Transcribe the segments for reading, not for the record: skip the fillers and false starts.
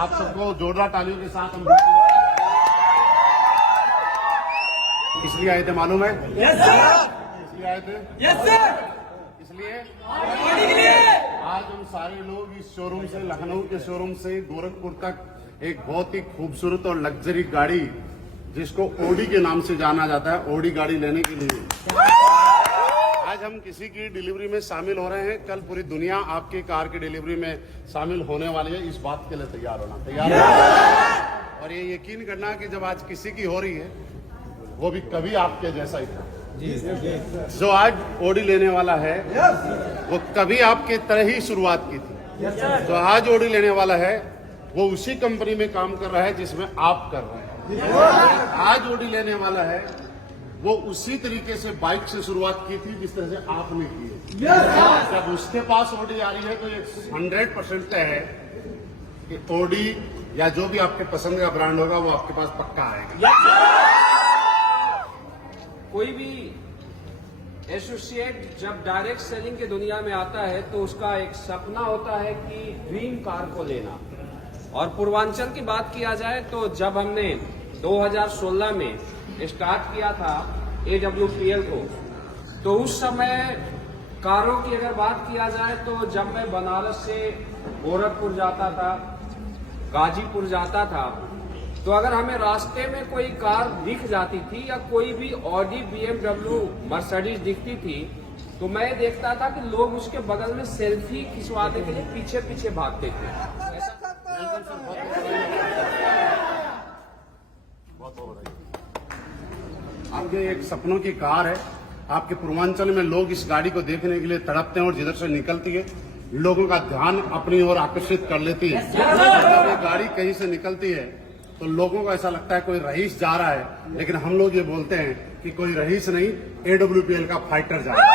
आप सबको जोरदार तालियों के साथ हम इसलिए आए थे मालूम है? Yes sir. इसलिए आए थे? Yes sir. इसलिए आज हम सारे लोग इस शोरूम से, लखनऊ के शोरूम से गोरखपुर तक एक बहुत ही खूबसूरत और लग्जरी गाड़ी जिसको ओडी के नाम से जाना जाता है, ओडी गाड़ी लेने के लिए आज हम किसी की डिलीवरी में शामिल हो रहे हैं। कल पूरी दुनिया आपकी कार की डिलीवरी में शामिल होने वाली है। इस बात के लिए तैयार होना और ये यकीन करना कि जब आज किसी की हो रही है वो भी कभी आपके जैसा ही था। जो आज ओडी लेने वाला है वो कभी आपके तरह ही शुरुआत की थी। जो आज ओडी लेने वाला है वो उसी कंपनी में काम कर रहा है जिसमें आप कर रहे हैं। आज ओडी लेने वाला है वो उसी तरीके से बाइक से शुरुआत की थी जिस तरह से आपने की है। जब उसके पास ओडी आ रही है तो ये 100% तय है कि ओडी या जो भी आपके पसंद का ब्रांड होगा वो आपके पास पक्का आएगा। कोई भी एसोसिएट जब डायरेक्ट सेलिंग की दुनिया में आता है तो उसका एक सपना होता है कि ड्रीम कार को लेना। और पूर्वांचल की बात किया जाए तो जब हमने 2016 में स्टार्ट किया था AWPL को, तो उस समय कारों की अगर बात किया जाए तो जब मैं बनारस से गोरखपुर जाता था, गाजीपुर जाता था, तो अगर हमें रास्ते में कोई कार दिख जाती थी या कोई भी ऑडी, BMW, मर्सिडीज दिखती थी तो मैं देखता था कि लोग उसके बगल में सेल्फी खिंचवाने के लिए पीछे पीछे भागते थे। आपके एक सपनों की कार है। आपके पूर्वांचल में लोग इस गाड़ी को देखने के लिए तड़पते हैं और जिधर से निकलती है लोगों का ध्यान अपनी ओर आकर्षित कर लेती है। जब ये गाड़ी कहीं से निकलती है तो लोगों को ऐसा लगता है कोई रईस जा रहा है, लेकिन हम लोग ये बोलते हैं कि कोई रईस नहीं, AWPL का फाइटर जा रहा है।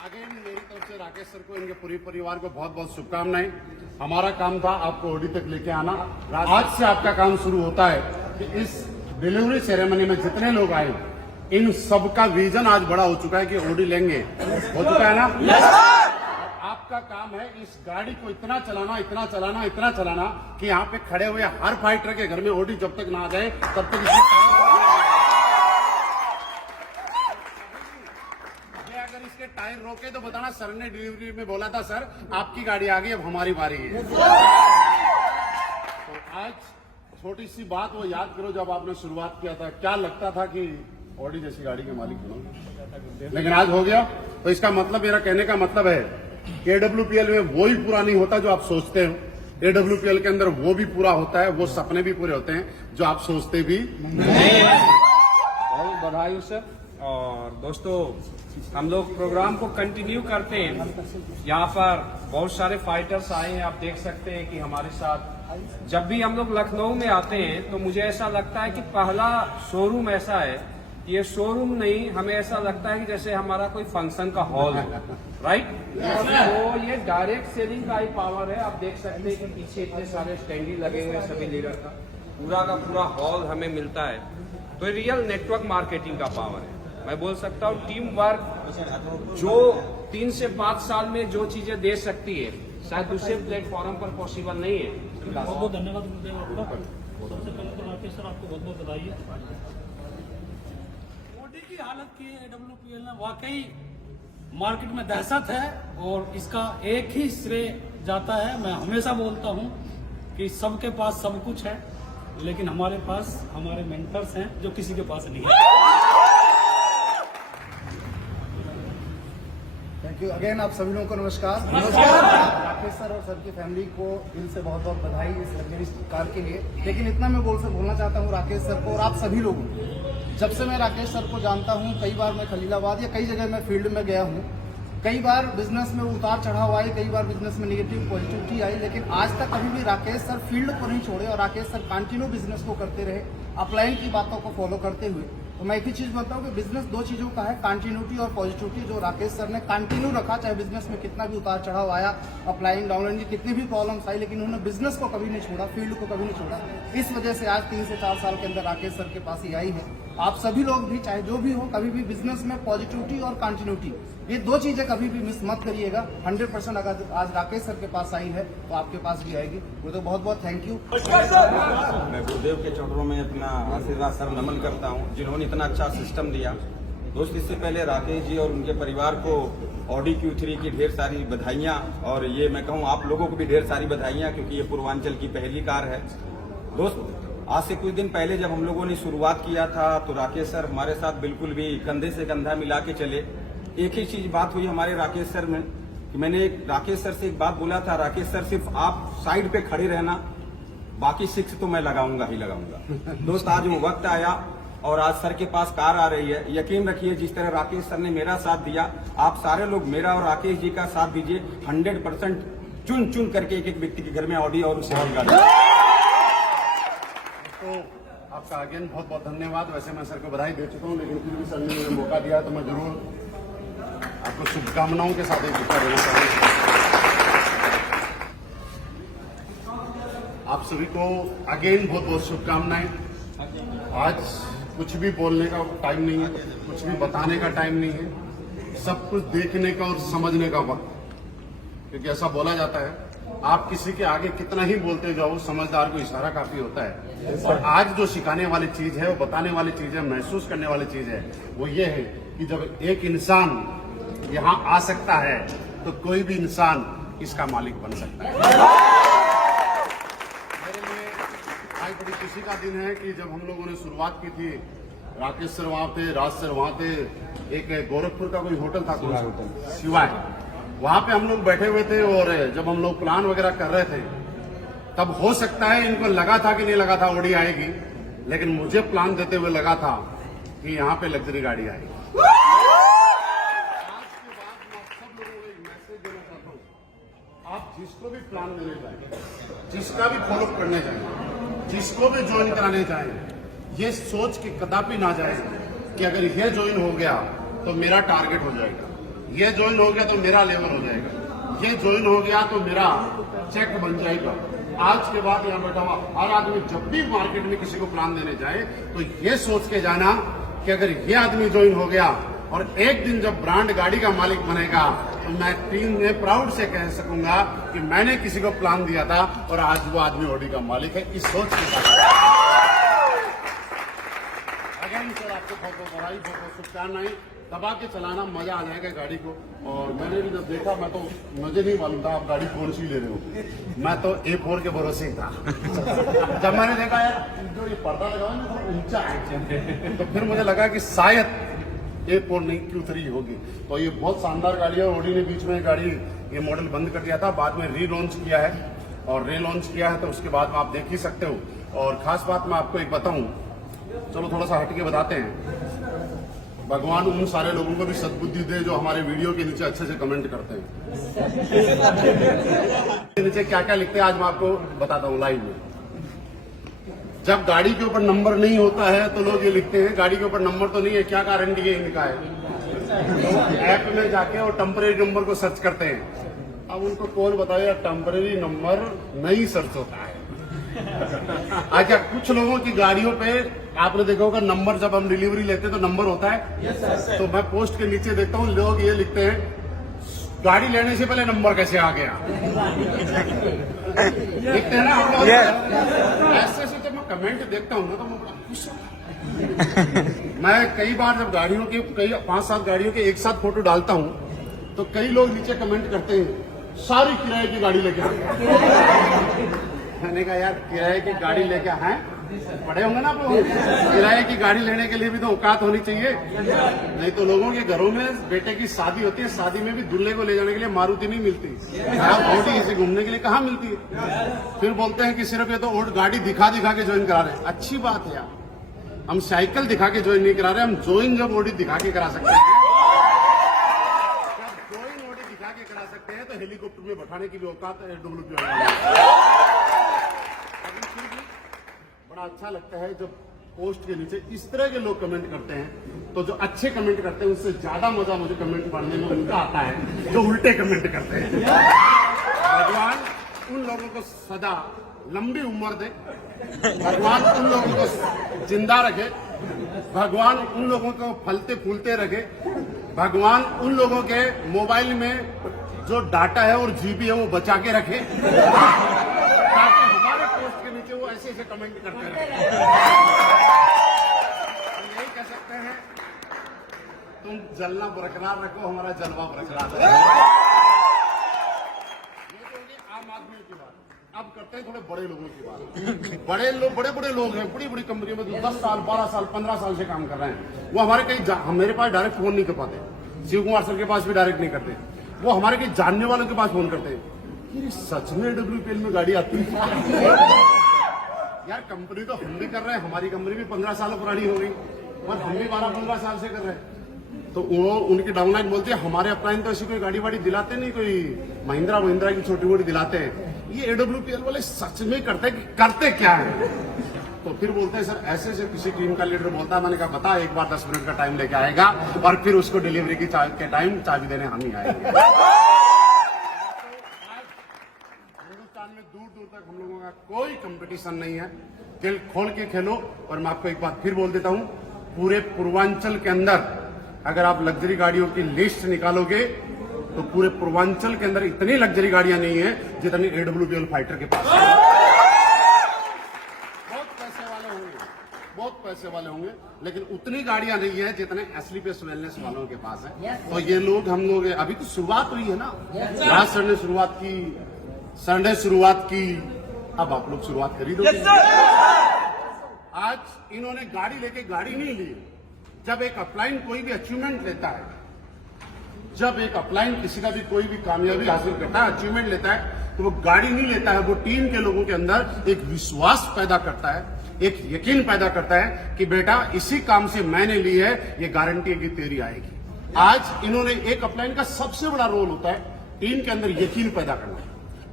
आगे मेरी तरफ से राकेश सर को, इनके पूरे परिवार को बहुत बहुत शुभकामनाएं। हमारा काम था आपको ओडी तक लेके आना। आज से आपका काम शुरू होता है कि इस डिलीवरी सेरेमनी में जितने लोग आए इन सबका विजन आज बड़ा हो चुका है कि ओडी लेंगे। हो चुका है ना? आपका काम है इस गाड़ी को इतना चलाना कि यहाँ पे खड़े हुए हर फाइटर के घर में ओडी जब तक ना आ जाए तब तक अगर इसके टायर रोके तो बताना सर ने डिलीवरी में बोला था सर आपकी गाड़ी आ गई, अब हमारी बारी है। तो आज छोटी सी बात वो याद करो, जब आपने शुरुआत किया था क्या लगता था कि ऑडी जैसी गाड़ी के मालिक बनो, लेकिन आज हो गया। तो इसका मतलब, मेरा कहने का मतलब है कि AWPL में वो ही पूरा नहीं होता जो आप सोचते हो। AWPL के अंदर वो भी पूरा होता है, वो सपने भी पूरे होते हैं जो आप सोचते भी नहीं। बहुत बधाई सर। और दोस्तों, हम लोग प्रोग्राम को कंटिन्यू करते हैं। यहाँ पर बहुत सारे फाइटर्स आए हैं, आप देख सकते हैं कि हमारे साथ जब भी हम लोग लखनऊ में आते हैं तो मुझे ऐसा लगता है कि पहला शोरूम ऐसा है, ये शोरूम नहीं, हमें ऐसा लगता है कि जैसे हमारा कोई फंक्शन का हॉल है, राइट? तो ये डायरेक्ट सेलिंग का ही पावर है। आप देख सकते हैं कि पीछे इतने सारे स्टैंडी लगे हुए हैं सभी लीडर का पूरा हॉल हमें मिलता है। तो ये रियल नेटवर्क मार्केटिंग का पावर है। मैं बोल सकता हूँ टीम वर्क जो 3 से 5 साल में जो चीजें दे सकती है शायद दूसरे प्लेटफॉर्म पर पॉसिबल नहीं है। बहुत बहुत धन्यवाद आपका। सबसे पहले तो राकेश सर आपको बहुत बहुत बधाई है। ओडी की हालत की AWPL ने वाकई मार्केट में दहशत है और इसका एक ही श्रेय जाता है। मैं हमेशा बोलता हूं कि सबके पास सब कुछ है, लेकिन हमारे पास हमारे मेंटर्स हैं जो किसी के पास नहीं है। Thank you again. आप सभी लोगों को नमस्कार। राकेश सर और सर की फैमिली को दिल से बहुत बहुत बधाई इस लग्जरी कार के लिए। लेकिन इतना मैं बोलना चाहता हूँ राकेश सर को और आप सभी लोगों को, जब से मैं राकेश सर को जानता हूँ, कई बार मैं खलीलाबाद या कई जगह मैं फील्ड में गया हूँ, कई बार बिजनेस में उतार चढ़ाव आए, कई बार बिजनेस में नेगेटिव पॉजिटिविटी आई, लेकिन आज तक कभी भी राकेश सर फील्ड को नहीं छोड़े और राकेश सर कंटिन्यू बिजनेस को करते रहे, अपलाइन की बातों को फॉलो करते हुए। तो मैं एक ही चीज बोलता हूँ कि बिजनेस 2 चीजों का है, कंटिन्यूटी और पॉजिटिविटी, जो राकेश सर ने कंटिन्यू रखा। चाहे बिजनेस में कितना भी उतार चढ़ाव आया, अपलाइन डाउनलाइन की कितनी भी प्रॉब्लम्स आई, लेकिन उन्होंने बिजनेस को कभी नहीं छोड़ा, फील्ड को कभी नहीं छोड़ा। इस वजह से आज 3 से 4 साल के अंदर राकेश सर के पास ही आई है। आप सभी लोग भी चाहे जो भी हो, कभी भी बिजनेस में पॉजिटिविटी और कंटिन्यूटी, ये दो चीजें कभी भी मिस मत करिएगा। 100% अगर आज राकेश सर के पास आई है तो आपके पास भी आएगी। वो तो बहुत बहुत थैंक यू। मैं गुरुदेव के चरणों में अपना आशीर्वाद सर नमन करता हूं, जिन्होंने इतना अच्छा सिस्टम दिया। दोस्त, इससे पहले राकेश जी और उनके परिवार को ऑडी Q3 की ढेर सारी बधाइयां, और ये मैं कहूं आप लोगों को भी ढेर सारी बधाइयां, क्योंकि ये पूर्वांचल की पहली कार है। दोस्त, आज से कुछ दिन पहले जब हम लोगों ने शुरुआत किया था तो राकेश सर हमारे साथ बिल्कुल भी कंधे से कंधा मिला के चले। एक ही चीज बात हुई हमारे राकेश सर में कि मैंने राकेश सर से एक बात बोला था, राकेश सर सिर्फ आप साइड पे खड़े रहना, बाकी 6 तो मैं लगाऊंगा ही लगाऊंगा। दोस्त, आज वो वक्त आया और आज सर के पास कार आ रही है। यकीन रखिए, जिस तरह राकेश सर ने मेरा साथ दिया, आप सारे लोग मेरा और राकेश जी का साथ दीजिए। 100% चुन चुन करके एक एक व्यक्ति के घर में ऑडी और उसे गाड़ी। तो आपका अगेन बहुत बहुत धन्यवाद। वैसे मैं सर को बधाई दे चुका हूँ, लेकिन फिर भी सर ने मुझे मौका दिया तो मैं जरूर आपको शुभकामनाओं के साथ एक मौका देना चाहूँगा। आप सभी को अगेन बहुत बहुत शुभकामनाएं। आज कुछ भी बोलने का टाइम नहीं है, कुछ भी बताने का टाइम नहीं है, सब कुछ देखने का और समझने का वक्त। क्योंकि ऐसा बोला जाता है, आप किसी के आगे कितना ही बोलते जाओ, समझदार को इशारा काफी होता है। और आज जो सिखाने वाली चीज है, वो बताने वाली चीज है, महसूस करने वाली चीज है, वो ये है कि जब एक इंसान यहाँ आ सकता है तो कोई भी इंसान इसका मालिक बन सकता है। मेरे लिए आज बड़ी खुशी का दिन है कि जब हम लोगों ने शुरुआत की थी, राकेश सर वहां थे, राज सर वहां थे, एक गोरखपुर का कोई होटल था, शिवाय, वहां पे हम लोग बैठे हुए थे। और जब हम लोग प्लान वगैरह कर रहे थे, तब हो सकता है इनको लगा था कि नहीं लगा था ऑडी आएगी, लेकिन मुझे प्लान देते हुए लगा था कि यहाँ पे लग्जरी गाड़ी आएगी। आज के बाद मैं सब लोगों को एक मैसेज देना चाहता हूँ, आप जिसको भी प्लान देने जाए, जिसका भी फॉलोअप करने जाए, जिसको भी ज्वाइन कराने जाए, ये सोच के कदापि ना जाए कि अगर ये ज्वाइन हो गया तो मेरा टारगेट हो जाएगा, ये ज्वाइन हो गया तो मेरा लेवल हो जाएगा, ये ज्वाइन हो गया तो मेरा चेक बन जाएगा। आज के बाद यहाँ बैठा हुआ हर आदमी जब भी मार्केट में किसी को प्लान देने जाए तो ये सोच के जाना कि अगर ये आदमी ज्वाइन हो गया और एक दिन जब ब्रांड गाड़ी का मालिक बनेगा तो मैं टीम में प्राउड से कह सकूंगा कि मैंने किसी को प्लान दिया था और आज वो आदमी ऑडी का मालिक है। इस सोच के साथ अगेन सर आपको बहुत बहुत बधाई, बहुत बहुत शुभकामनाएं। दबा के चलाना, मजा आ जाएगा गाड़ी को। और मैंने भी जब देखा, मैं तो मुझे नहीं मालूम था आप गाड़ी कौन सी ले रहे हो, मैं तो A4 के भरोसे ही था। जब मैंने देखा यार जो ये पर्दा लगा हुआ है ना थोड़ा ऊंचा है, तो फिर मुझे लगा कि शायद A4 नहीं Q3 होगी। तो ये बहुत शानदार गाड़ी है। ऑडी ने बीच में गाड़ी ये मॉडल बंद कर दिया था, बाद में रीलॉन्च किया है, और रीलॉन्च किया है तो उसके बाद में आप देख ही सकते हो। और खास बात मैं आपको एक बताऊं, चलो थोड़ा सा हटके बताते हैं। भगवान उन सारे लोगों को भी सद्बुद्धि दे जो हमारे वीडियो के नीचे अच्छे से कमेंट करते हैं। नीचे क्या क्या लिखते हैं आज मैं आपको बताता हूँ लाइव में। जब गाड़ी के ऊपर नंबर नहीं होता है तो लोग ये लिखते हैं गाड़ी के ऊपर नंबर तो नहीं है, क्या गारंटी है इनका है। तो ऐप में जाके और टेम्परेरी नंबर को सर्च करते हैं। अब उनको कौन बताया टेम्परेरी नंबर नहीं सर्च होता है। अच्छा, कुछ लोगों की गाड़ियों पे आपने देखा होगा नंबर, जब हम डिलीवरी लेते हैं तो नंबर होता है। तो मैं पोस्ट के नीचे देखता हूँ लोग ये लिखते हैं गाड़ी लेने से पहले नंबर कैसे आ गया। लिखते हैं ना आप लोग। ऐसे से जब मैं कमेंट देखता हूँ ना तो मैं बड़ा खुश होता। मैं कई बार जब गाड़ियों के कई 5-7 गाड़ियों के एक साथ फोटो डालता हूँ तो कई लोग नीचे कमेंट करते हैं सारी किराए की गाड़ी लेके आ। मैंने कहा यार किराए की गाड़ी लेके आए, पड़े होंगे ना आप लोग। किराए की गाड़ी लेने के लिए भी तो औकात होनी चाहिए। नहीं तो लोगों के घरों में बेटे की शादी होती है, शादी में भी दूल्हे को ले जाने के लिए मारुति नहीं मिलती, ऑडी किसी घूमने के लिए कहाँ मिलती है। फिर बोलते हैं कि सिर्फ ये तो गाड़ी दिखा दिखा के ज्वाइन करा रहे हैं। अच्छी बात है यार, हम साइकिल दिखा के ज्वाइन नहीं करा रहे, हम ज्वाइन जब ऑडी दिखा के करा सकते हैं, जब ज्वाइन ऑडी दिखा के करा सकते हैं तो हेलीकॉप्टर में बैठाने की भी औकात WP बड़ा अच्छा लगता है जब पोस्ट के नीचे इस तरह के लोग कमेंट करते हैं। तो जो अच्छे कमेंट करते हैं उससे ज्यादा मजा मुझे कमेंट पढ़ने में उनका आता है जो उल्टे कमेंट करते हैं। भगवान उन लोगों को सदा लंबी उम्र दे, भगवान उन लोगों को जिंदा रखे भगवान उन लोगों को फलते फूलते रखे, भगवान उन लोगों के मोबाइल में जो डाटा है और जीबी है वो बचा के रखे, ताकि हमारे पोस्ट के नीचे वो ऐसे ऐसे कमेंट करते रहे। यही कह सकते हैं, तुम जलना बरकरार रखो, हमारा जलवा बरकरार रखो। ये तो होगी आम आदमी की बात। अब करते हैं थोड़े बड़े लोगों की बात। बड़े बड़े लोग हैं, बड़ी बड़ी कंपनी में 10 साल 12 साल 15 साल से काम कर रहे हैं। वो हमारे कहीं मेरे पास डायरेक्ट फोन नहीं कर पाते, शिव कुमार सर के पास भी डायरेक्ट नहीं करते, वो हमारे कहीं जानने वालों के पास फोन करते हैं। ये सच में AWPL में गाड़ी आती है? यार कंपनी तो हम भी कर रहे हैं, हमारी कंपनी भी 15 साल पुरानी हो गई और हम भी 12-15 साल से कर रहे हैं। तो वो उनकी डाउनलाइन बोलती है हमारे अपलाइन तो ऐसी कोई गाड़ी वाड़ी दिलाते नहीं, कोई महिंद्रा की छोटी मोटी दिलाते हैं। ये AWPL वाले सच में करते क्या है? तो फिर बोलते हैं सर ऐसे से किसी टीम का लीडर बोलता है, मैंने कहा बता, एक बार 10 मिनट का टाइम लेके आएगा और फिर उसको डिलीवरी के टाइम चाबी देने हम ही आएंगे। हिंदुस्तान में दूर दूर तक हम लोगों का कोई कंपटीशन नहीं है, दिल खोल के खेलो। और मैं आपको एक बात फिर बोल देता हूं, पूरे पूर्वांचल के अंदर अगर आप लग्जरी गाड़ियों की लिस्ट निकालोगे तो पूरे पूर्वांचल के अंदर इतनी लग्जरी गाड़ियां नहीं है जितनी AWPL फाइटर के पास है। बहुत पैसे वाले होंगे, लेकिन उतनी गाड़ियां नहीं है जितने एसलीपीएस वेलनेस वालों के पास है। तो ये लोग हम लोग अभी तो शुरुआत हुई है ना, लास्ट सर ने शुरुआत की, सर ने शुरुआत की, अब आप लोग शुरुआत कर ही दो। आज इन्होंने गाड़ी लेके गाड़ी नहीं ली। जब एक अपलाइन कोई भी अचीवमेंट लेता है, जब एक अपलाइन किसी का भी कोई भी कामयाबी हासिल करता है, अचीवमेंट लेता है, तो वो गाड़ी नहीं लेता है, वो टीम के लोगों के अंदर एक विश्वास पैदा करता है, एक यकीन पैदा करता है कि बेटा इसी काम से मैंने ली है, ये गारंटी है कि तेरी आएगी। आज इन्होंने एक अपलाइन का सबसे बड़ा रोल होता है टीम के अंदर यकीन पैदा करना।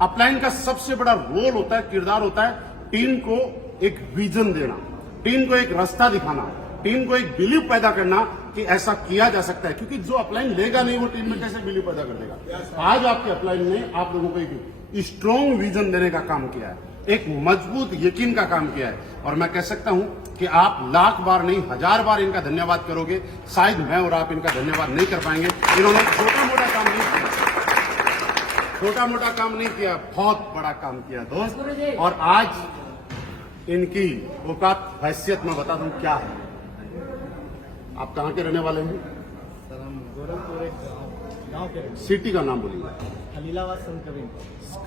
अपलाइन का सबसे बड़ा रोल होता है, किरदार होता है टीम को एक विजन देना, टीम को एक रास्ता दिखाना, टीम को एक बिलीव पैदा करना कि ऐसा किया जा सकता है। क्योंकि जो अपलाइन लेगा नहीं वो टीम में कैसे बिलीव पैदा कर देगा। आज आपके अपलाइन ने आप लोगों को एक स्ट्रॉन्ग विजन देने का काम किया है, एक मजबूत यकीन का काम किया है। और मैं कह सकता हूं कि आप लाख बार नहीं 1000 बार इनका धन्यवाद करोगे, शायद मैं और आप इनका धन्यवाद नहीं कर पाएंगे। इन्होंने छोटा मोटा काम नहीं किया, छोटा मोटा काम नहीं किया, बहुत बड़ा काम किया दोस्त। और आज इनकी औकात हैसियत में बता दूं क्या है। आप कहाँ के रहने वाले हैं? सर हम गोरखपुर गाँव के सिटी का नाम बोलिए। खलीलाबाद संत कबीर।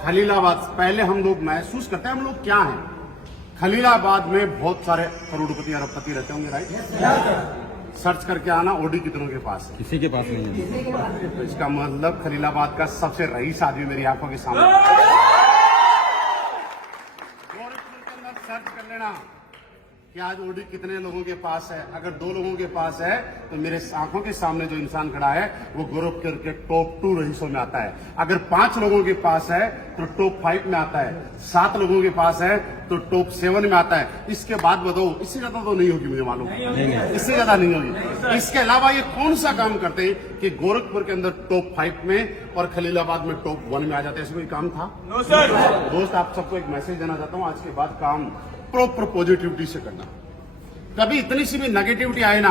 खलीलाबाद। पहले हम लोग महसूस करते हैं हम लोग क्या हैं। खलीलाबाद में बहुत सारे करोड़पति अरबपति रहते होंगे, राइट? सर्च करके आना ओडी कितनों के पास है? किसी के पास नहीं है। तो इसका मतलब खलीलाबाद का सबसे रईस आदमी मेरी आंखों के सामने। गोरखपुर के अंदर सर्च कर लेना कि आज ओडी कितने लोगों के पास है। अगर 2 लोगों के पास है तो मेरे आंखों के सामने जो इंसान खड़ा है वो गोरखपुर के टॉप 2 रईसों में आता है। अगर 5 लोगों के पास है तो टॉप 5 में आता है, 7 लोगों के पास है तो टॉप 7 में आता है। इसके बाद बताओ, इससे ज्यादा तो नहीं होगी, मुझे मालूम, इससे ज्यादा नहीं होगी। इसके अलावा ये कौन सा काम करते हैं कि गोरखपुर के अंदर टॉप 5 में और खलीलाबाद में टॉप 1 में आ जाते हैं? ऐसा कोई काम था? दोस्त आप सबको एक मैसेज देना चाहता हूँ, आज के बाद काम प्रॉपर पॉजिटिविटी से करना। कभी इतनी सी भी नेगेटिविटी आए ना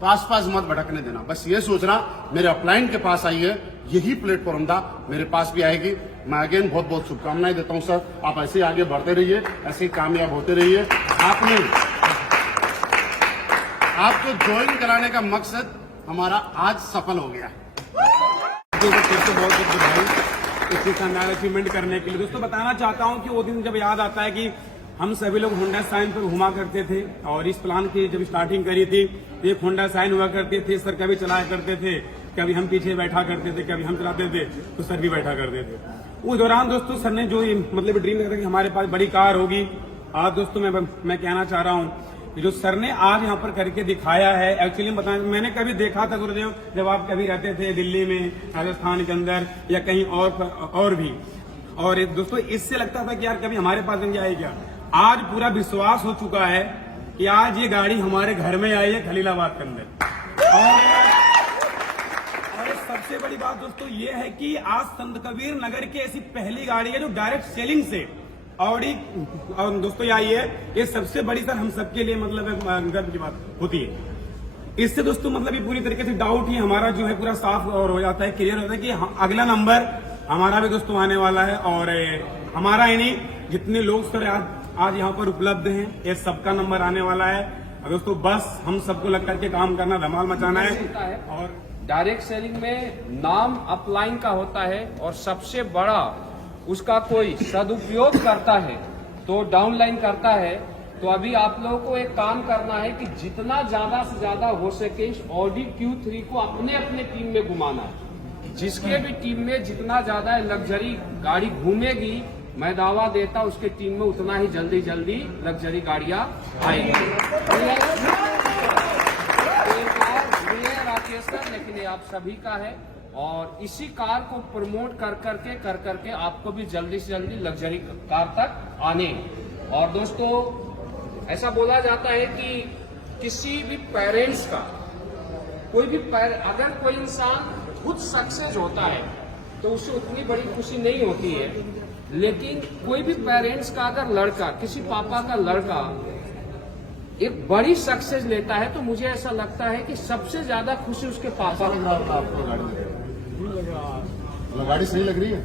तो आसपास मत भटकने देना। बस ये सोचना मेरे अपलाइन के पास आई है, यही प्लेटफॉर्म था, मेरे पास भी आएगी। मैं अगेन बहुत बहुत शुभकामनाएं देता हूं सर। आप ऐसे ही आगे बढ़ते रहिए, ऐसे ही कामयाब होते रहिए। आपको ज्वाइन कराने का मकसद हमारा आज सफल हो गया। बहुत बहुत बधाई इतनी शानदार अचीवमेंट करने के लिए। दोस्तों बताना चाहता हूं कि वो दिन जब याद आता है कि हम सभी लोग होंडा साइन पर घुमा करते थे और इस प्लान की जब स्टार्टिंग करी थी एक होंडा साइन हुआ करते थे। सर कभी चलाया करते थे, कभी हम पीछे बैठा करते थे, कभी हम चलाते थे तो सर भी बैठा करते थे। उस दौरान दोस्तों सर ने जो मतलब ड्रीम रखा कि हमारे पास बड़ी कार होगी। आज दोस्तों मैं कहना चाह रहा हूँ कि जो सर ने आज यहाँ पर करके दिखाया है, एक्चुअली बताएं मैंने कभी देखा था गुरुदेव जब आप कभी रहते थे दिल्ली में, राजस्थान के अंदर या कहीं और भी। और दोस्तों इससे लगता था कि यार कभी हमारे पास नहीं आएगी क्या। आज पूरा विश्वास हो चुका है कि आज ये गाड़ी हमारे घर में आई है खलीलाबाद के अंदर। और सबसे बड़ी बात दोस्तों ये है कि आज संत कबीर नगर की ऐसी पहली गाड़ी है जो डायरेक्ट सेलिंग से ऑडी और दोस्तों ये आई है, ये सबसे बड़ी सर हम सबके लिए मतलब गर्व की बात होती है। इससे दोस्तों मतलब ये पूरी तरीके से डाउट ही हमारा जो है पूरा साफ और हो जाता है, क्लियर होता है कि अगला नंबर हमारा भी दोस्तों आने वाला है। और हमारा ही नहीं, जितने लोग सर आज यहाँ पर उपलब्ध हैं, ये सबका नंबर आने वाला है। और दोस्तों बस हम सबको लग करके काम करना, धमाल मचाना है। और डायरेक्ट सेलिंग में नाम अपलाइन का होता है और सबसे बड़ा उसका कोई सदुपयोग करता है तो डाउनलाइन करता है। तो अभी आप लोगों को एक काम करना है कि जितना ज्यादा से ज्यादा हो सके इस ऑडी Q3 को अपने अपने टीम में घुमाना है। जिसके भी टीम में जितना ज्यादा लग्जरी गाड़ी घूमेगी, मैं दावा देता उसके टीम में उतना ही जल्दी लग्जरी गाड़ियां आएंगी। राकेश सर, लेकिन ये आप सभी का है और इसी कार को प्रमोट कर करके आपको भी जल्दी से जल्दी लग्जरी कार तक आने। और दोस्तों ऐसा बोला जाता है कि किसी भी पेरेंट्स का अगर कोई इंसान खुद सक्सेस होता है तो उसे उतनी बड़ी खुशी नहीं होती है, लेकिन कोई भी पेरेंट्स का अगर लड़का, किसी पापा का लड़का एक बड़ी सक्सेस लेता है तो मुझे ऐसा लगता है कि सबसे ज्यादा खुशी उसके पापा आपको गाड़ी सही लग रही है?